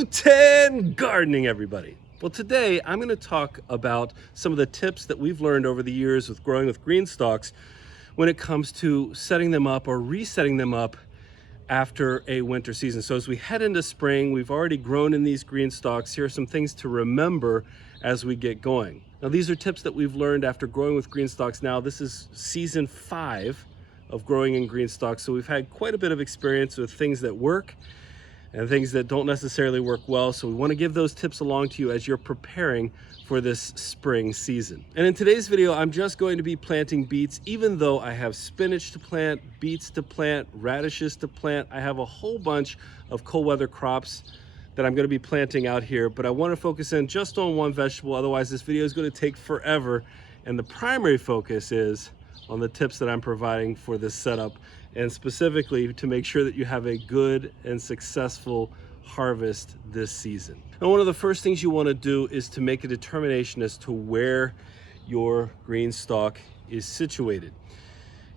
Guten gardening, everybody. Well, today I'm going to talk about some of the tips that we've learned over the years with growing with GreenStalks when it comes to setting them up or resetting them up after a winter season. So as we head into spring, we've already grown in these GreenStalks. Here are some things to remember as we get going. Now, these are tips that we've learned after growing with GreenStalks. Now, this is season 5 of growing in GreenStalks. So we've had quite a bit of experience with things that work and things that don't necessarily work well. So we want to give those tips along to you as you're preparing for this spring season. And in today's video, I'm just going to be planting beets, even though I have spinach to plant, beets to plant, radishes to plant. I have a whole bunch of cold weather crops that I'm going to be planting out here, but I want to focus in just on one vegetable. Otherwise, this video is going to take forever. And the primary focus is on the tips that I'm providing for this setup, and specifically to make sure that you have a good and successful harvest this season. And one of the first things you want to do is to make a determination as to where your GreenStalk is situated.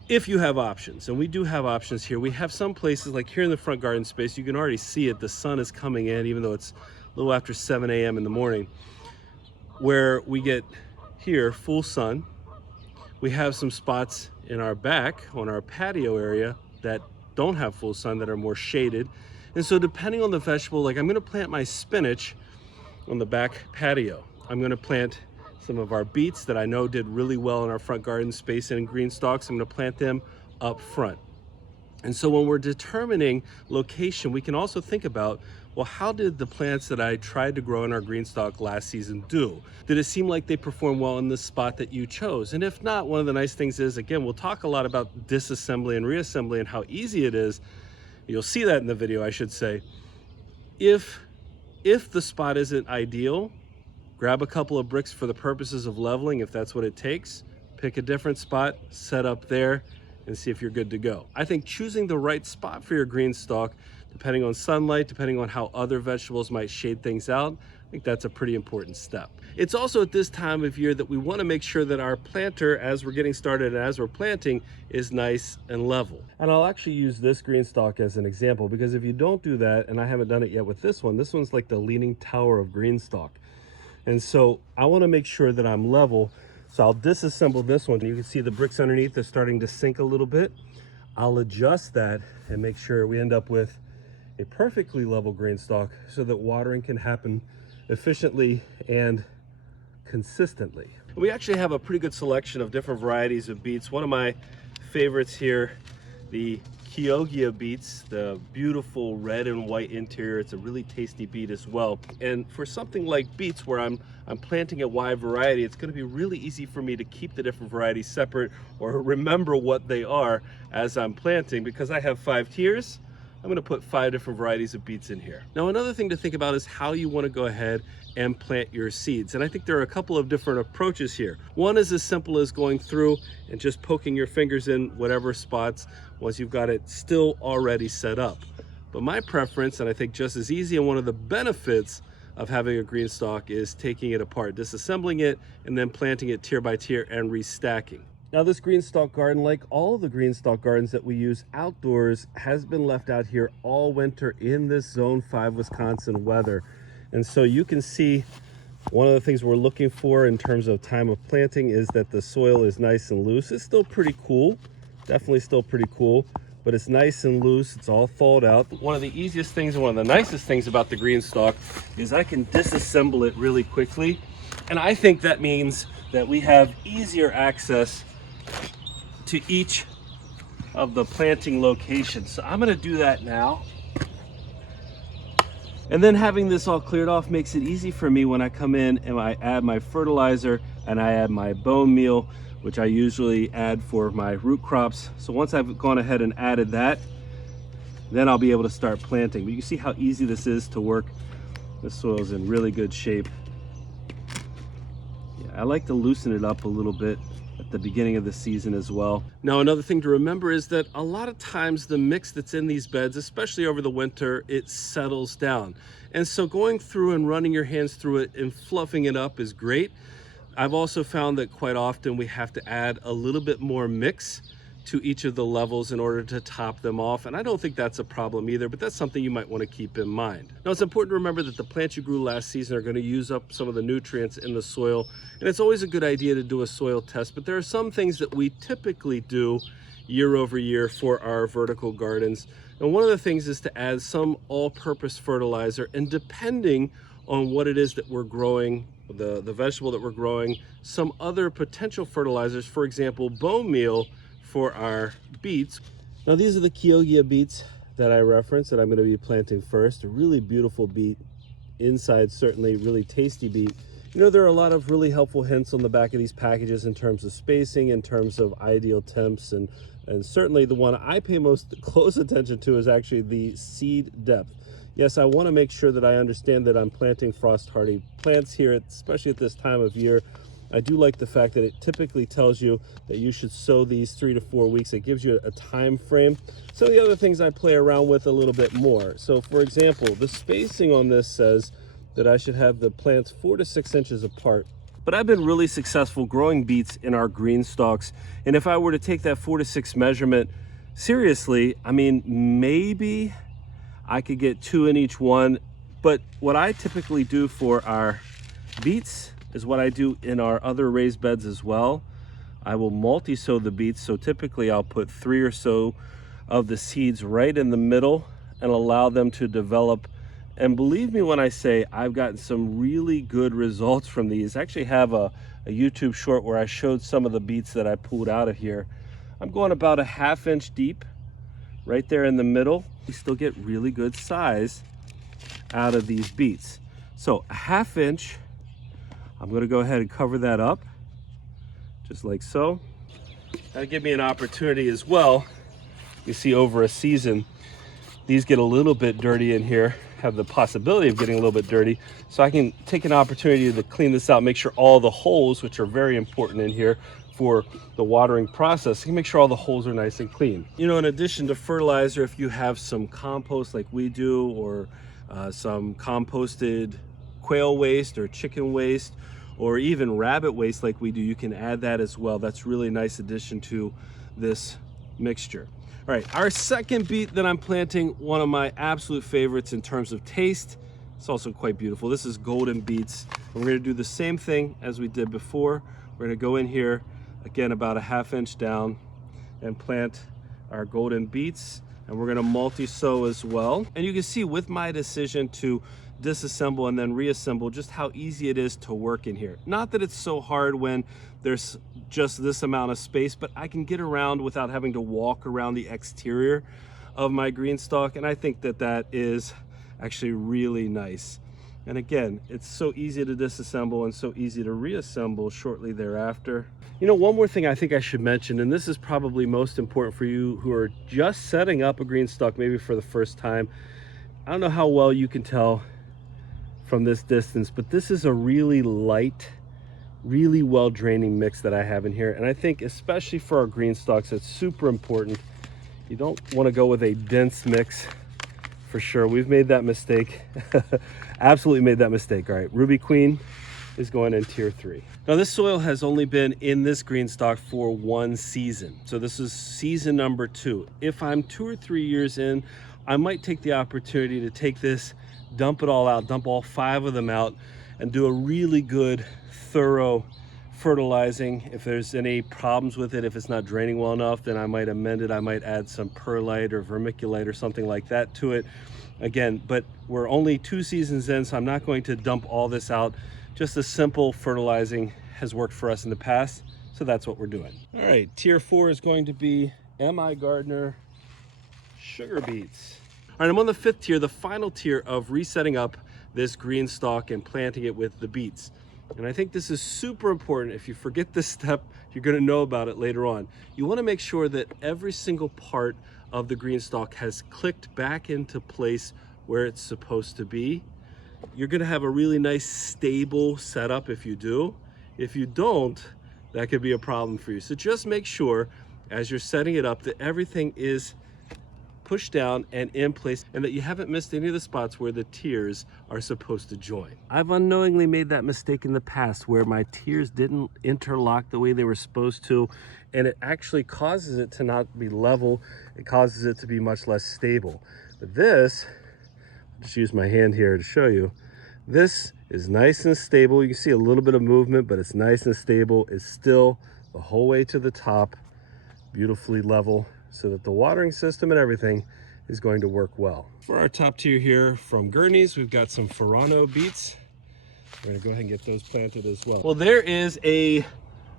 If you have options, and we do have options here, we have some places like here in the front garden space, you can already see it, the sun is coming in, even though it's a little after 7 a.m. in the morning, where we get here full sun. We have some spots in our back on our patio area that don't have full sun, that are more shaded. And so depending on the vegetable, like I'm going to plant my spinach on the back patio. I'm going to plant some of our beets that I know did really well in our front garden space and in GreenStalks. I'm going to plant them up front. And so when we're determining location, we can also think about, well, how did the plants that I tried to grow in our GreenStalk last season do? Did it seem like they performed well in the spot that you chose? And if not, one of the nice things is, again, we'll talk a lot about disassembly and reassembly and how easy it is. You'll see that in the video, I should say. If the spot isn't ideal, grab a couple of bricks for the purposes of leveling, if that's what it takes. Pick a different spot, set up there, and see if you're good to go. I think choosing the right spot for your GreenStalk, depending on sunlight, depending on how other vegetables might shade things out, I think that's a pretty important step. It's also at this time of year that we want to make sure that our planter, as we're getting started and as we're planting, is nice and level. And I'll actually use this GreenStalk as an example, because if you don't do that, and I haven't done it yet with this one's like the leaning tower of GreenStalk. And so I want to make sure that I'm level. So I'll disassemble this one. You can see the bricks underneath are starting to sink a little bit. I'll adjust that and make sure we end up with a perfectly level GreenStalk so that watering can happen efficiently and consistently. We actually have a pretty good selection of different varieties of beets. One of my favorites here, the Kyogia beets, the beautiful red and white interior. It's a really tasty beet as well. And for something like beets where I'm planting a wide variety, it's going to be really easy for me to keep the different varieties separate or remember what they are as I'm planting. Because I have 5 tiers, I'm going to put 5 different varieties of beets in here. Now, another thing to think about is how you want to go ahead and plant your seeds. And I think there are a couple of different approaches here. One is as simple as going through and just poking your fingers in whatever spots once you've got it still already set up. But my preference, and I think just as easy, and one of the benefits of having a GreenStalk, is taking it apart, disassembling it, and then planting it tier by tier and restacking. Now, this GreenStalk garden, like all of the GreenStalk gardens that we use outdoors, has been left out here all winter in this Zone 5 Wisconsin weather. And so you can see one of the things we're looking for in terms of time of planting is that the soil is nice and loose. It's still pretty cool, definitely still pretty cool, but it's nice and loose. It's all thawed out. One of the easiest things and one of the nicest things about the GreenStalk is I can disassemble it really quickly. And I think that means that we have easier access to each of the planting locations. So I'm going to do that now. And then having this all cleared off makes it easy for me when I come in and I add my fertilizer and I add my bone meal, which I usually add for my root crops. So once I've gone ahead and added that, then I'll be able to start planting. But you can see how easy this is to work. The soil's in really good shape. Yeah, I like to loosen it up a little bit at the beginning of the season as well. Now, another thing to remember is that a lot of times the mix that's in these beds, especially over the winter, it settles down. And so going through and running your hands through it and fluffing it up is great. I've also found that quite often we have to add a little bit more mix to each of the levels in order to top them off. And I don't think that's a problem either, but that's something you might want to keep in mind. Now, it's important to remember that the plants you grew last season are going to use up some of the nutrients in the soil. And it's always a good idea to do a soil test, but there are some things that we typically do year over year for our vertical gardens. And one of the things is to add some all-purpose fertilizer, and depending on what it is that we're growing, the vegetable that we're growing, some other potential fertilizers, for example, bone meal for our beets. Now these are the Chioggia beets that I referenced that I'm going to be planting first. A really beautiful beet, inside certainly really tasty beet. You know, there are a lot of really helpful hints on the back of these packages in terms of spacing, in terms of ideal temps, and certainly the one I pay most close attention to is actually the seed depth. Yes, I want to make sure that I understand that I'm planting frost hardy plants here, especially at this time of year. I do like the fact that it typically tells you that you should sow these 3 to 4 weeks. It gives you a time frame. Some of the other things I play around with a little bit more. So for example, the spacing on this says that I should have the plants 4 to 6 inches apart. But I've been really successful growing beets in our GreenStalks. And if I were to take that 4 to 6 measurement seriously, I mean, maybe I could get 2 in each one. But what I typically do for our beets is what I do in our other raised beds as well. I will multi-sow the beets. So typically I'll put 3 or so of the seeds right in the middle and allow them to develop. And believe me when I say I've gotten some really good results from these. I actually have a YouTube short where I showed some of the beets that I pulled out of here. I'm going about a 1/2 inch deep right there in the middle. You still get really good size out of these beets. So a 1/2 inch, I'm going to go ahead and cover that up just like so. That'll give me an opportunity as well. You see, over a season, these get a little bit dirty in here, have the possibility of getting a little bit dirty. So I can take an opportunity to clean this out, make sure all the holes, which are very important in here for the watering process, I can make sure all the holes are nice and clean. You know, in addition to fertilizer, if you have some compost like we do, or some composted quail waste or chicken waste, or even rabbit waste like we do, you can add that as well. That's really nice addition to this mixture. All right, our second beet that I'm planting, one of my absolute favorites in terms of taste. It's also quite beautiful. This is Guten beets. And we're gonna do the same thing as we did before. We're gonna go in here, again, about a 1/2 inch down, and plant our Guten beets. And we're gonna multi-sow as well. And you can see with my decision to disassemble and then reassemble just how easy it is to work in here. Not that it's so hard when there's just this amount of space, but I can get around without having to walk around the exterior of my GreenStalk, and I think that that is actually really nice. And again, it's so easy to disassemble and so easy to reassemble shortly thereafter. You know, one more thing I think I should mention, and this is probably most important for you who are just setting up a GreenStalk maybe for the first time. I don't know how well you can tell from this distance, but this is a really light, really well draining mix that I have in here. And I think especially for our GreenStalks, it's super important. You don't want to go with a dense mix for sure. We've made that mistake. Absolutely made that mistake. All right, Ruby Queen is going in tier 3. Now this soil has only been in this GreenStalk for 1 season. So this is season number 2. If I'm 2 or 3 years in, I might take the opportunity to take this, dump it all out, dump all 5 of them out, and do a really good, thorough fertilizing. If there's any problems with it, if it's not draining well enough, then I might amend it. I might add some perlite or vermiculite or something like that to it. Again, but we're only 2 seasons in, so I'm not going to dump all this out. Just a simple fertilizing has worked for us in the past, so that's what we're doing. All right, tier 4 is going to be M.I. Gardner sugar beets. All right, I'm on the 5th tier, the final tier of resetting up this GreenStalk and planting it with the beets. And I think this is super important. If you forget this step, you're gonna know about it later on. You wanna make sure that every single part of the GreenStalk has clicked back into place where it's supposed to be. You're gonna have a really nice stable setup if you do. If you don't, that could be a problem for you. So just make sure as you're setting it up that everything is push down and in place, and that you haven't missed any of the spots where the tiers are supposed to join. I've unknowingly made that mistake in the past where my tiers didn't interlock the way they were supposed to, and it actually causes it to not be level. It causes it to be much less stable. But this, I'll just use my hand here to show you, this is nice and stable. You can see a little bit of movement, but it's nice and stable. It's still the whole way to the top, beautifully level, so that the watering system and everything is going to work well. For our top tier here from Gurney's, we've got some Ferrano beets. We're gonna go ahead and get those planted as well. Well, there is a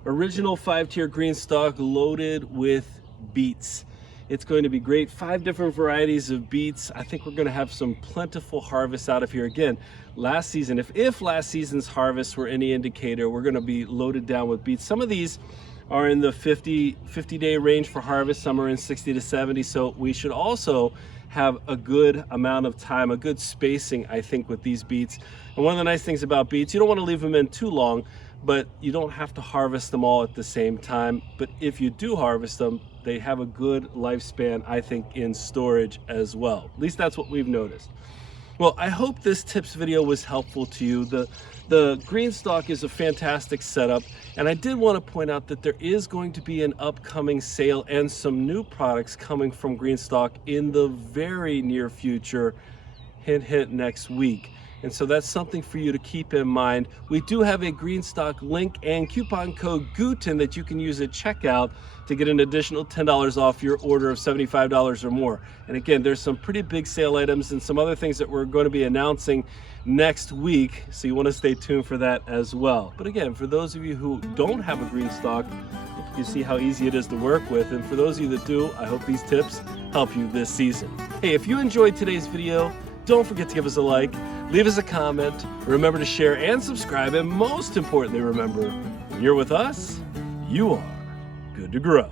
original 5-tier GreenStalk loaded with beets. It's going to be great. 5 different varieties of beets. I think we're gonna have some plentiful harvests out of here. Again, last season, if last season's harvest were any indicator, we're gonna be loaded down with beets. Some of these are in the 50-day range for harvest, some are in 60 to 70, so we should also have a good amount of time, a good spacing, I think, with these beets. And one of the nice things about beets, you don't want to leave them in too long, but you don't have to harvest them all at the same time. But if you do harvest them, they have a good lifespan, I think, in storage as well. At least that's what we've noticed. Well, I hope this tips video was helpful to you. The GreenStalk is a fantastic setup, and I did want to point out that there is going to be an upcoming sale and some new products coming from GreenStalk in the very near future, hint, hint, next week. And so that's something for you to keep in mind. We do have a GreenStalk link and coupon code Guten that you can use at checkout to get an additional $10 off your order of $75 or more. And again, there's some pretty big sale items and some other things that we're going to be announcing next week, so you want to stay tuned for that as well. But again, for those of you who don't have a GreenStalk, you see how easy it is to work with. And for those of you that do, I hope these tips help you this season. Hey, if you enjoyed today's video, don't forget to give us a like, leave us a comment, remember to share and subscribe, and most importantly, remember, when you're with us, you are good to grow.